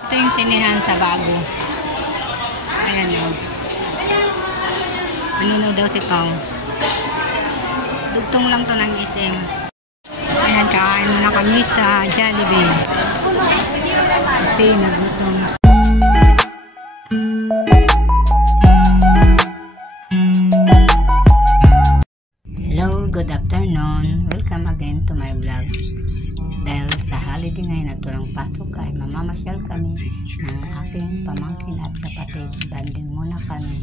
Ito yung sinihan sa bago. Ayan o. Manunood daw si Pao. Dugtong lang to ng SM. Ayan, kain muna kami sa Jollibee. Kasi nagutom. Hello, good afternoon. Welcome again to my vlog. Dahil sa holiday ngayon at walang pasok ay mamamasyal kami ng aking pamangkin at kapatid. Banding muna kami.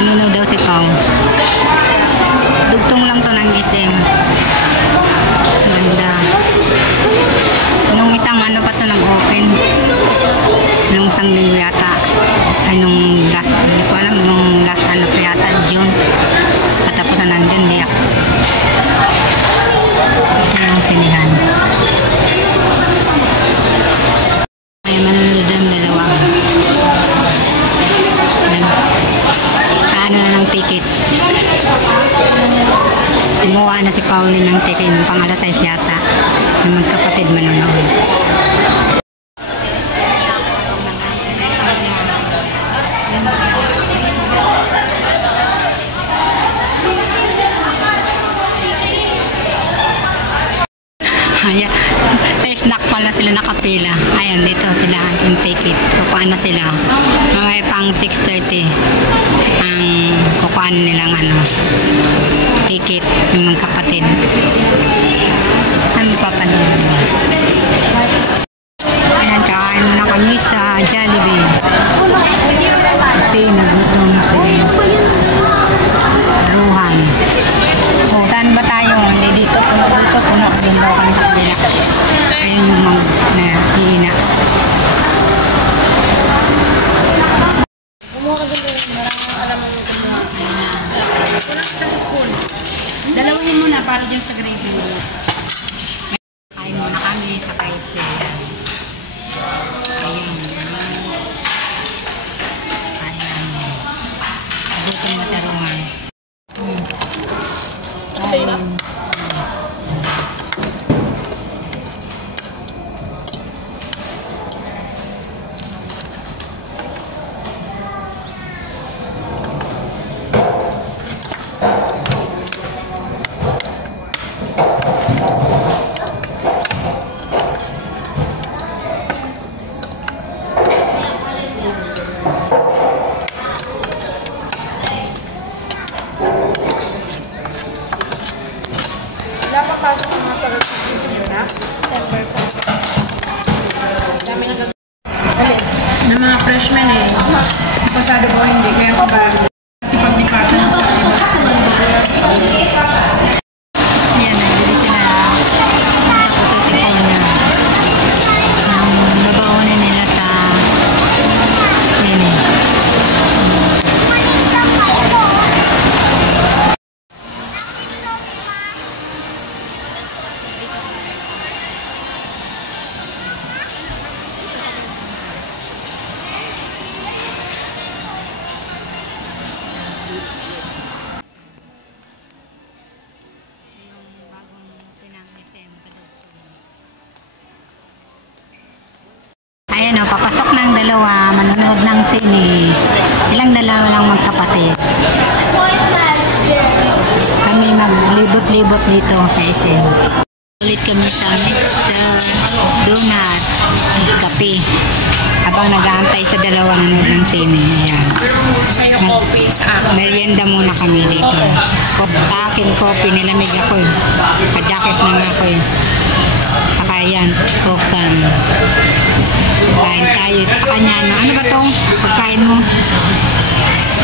Manunood daw si Pao. Dugtong lang to ng SM. Ganda. Nung isang ano pa to nag-open. Nung isang linggo yata. Ay nung last, hindi ko alam, nung last ano pa yata, June. Katapos na nandun, diyak. Ito yung sinihan. Ay, manunood ang dalawa. Ano na ng ticket. Kumuha na si Pauline ng ticket ng pang-alas 6 yata na magkapatid manonood. Ayan, sa snack pala sila nakapila. Ayan, dito sila yung ticket. Kukuha na sila. Mga pang 6:30 ang kukuha nilang ano, ticket ng mga kapatid. Ano papanood? Ayan, kain na kami sa Jollibee. Kasi nagutom si Ruhan. O, saan ba tayo? Hindi dito, puno. Doon daw kami sa kabila. Ayun yung mga hihina. Kumuha ka doon. Maraming alam mo yung kumuha. Kulang isang spoon. Dalawin mo na para dyan sa gravy mo. Kain muna kami sa KFC. Ayun. Gutom na sa Ruhan. Ayun. Wala pa pasok ang mga pag-cheese nyo na? September pa. Dami na gagawin. Na mga freshman eh. Pasado ko hindi. Kaya ko ba? Kasi pag-dipatan na sa iba school. Yan, nabili sila sa pututikon na babaunin nila sa clinic. dalawa manonood ng sine. Ilang dalawa lang magkapatid. Kami maglibot-libot dito sa SM. Ulit kami sa Mr. Donut. Kape. Habang nag-aantay sa dalawa nanonood ng sine. Ayan. Sa'yo coffee, sa akin. Merienda muna kami dito. Sa akin, coffee, nilamig ako eh. Pa-jacket na nga ako eh. Saka yan, Roxanne. Kain tayo. Sa kanya, ano ba to? Pagkain mo?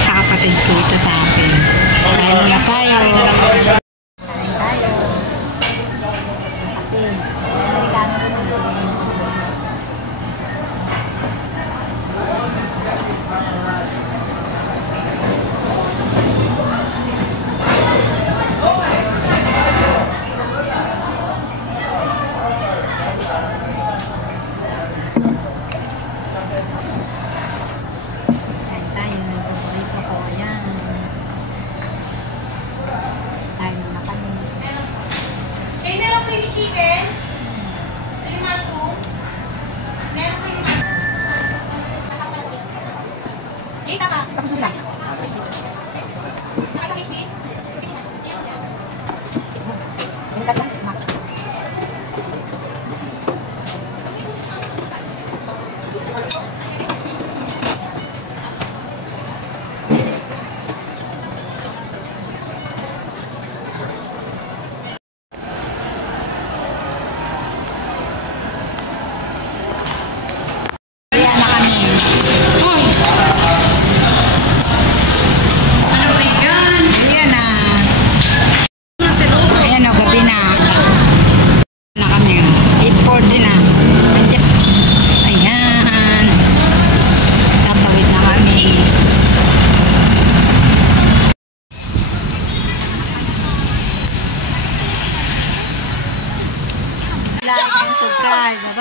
Sa kapatid ko, ito sa akin. Kain muna tayo. Kain tayo. Kape. Amerikano naman. Kain tayo. Paborito ko. Ayan. Kain muna kami. Eh, meron creamy chicken? Creamy mushroom? Meron creamy mushroom? Dita ka. Tapos na sila. Nasa HP? Balikat lang. Mak. Kaya na kami. Uy! Ano ba yan? Ayan na. Nasa loob. Ayan o, gabi na. Na kami. 8:40 na. Andiyan. Ayan. Tatawid na kami. Like and subscribe.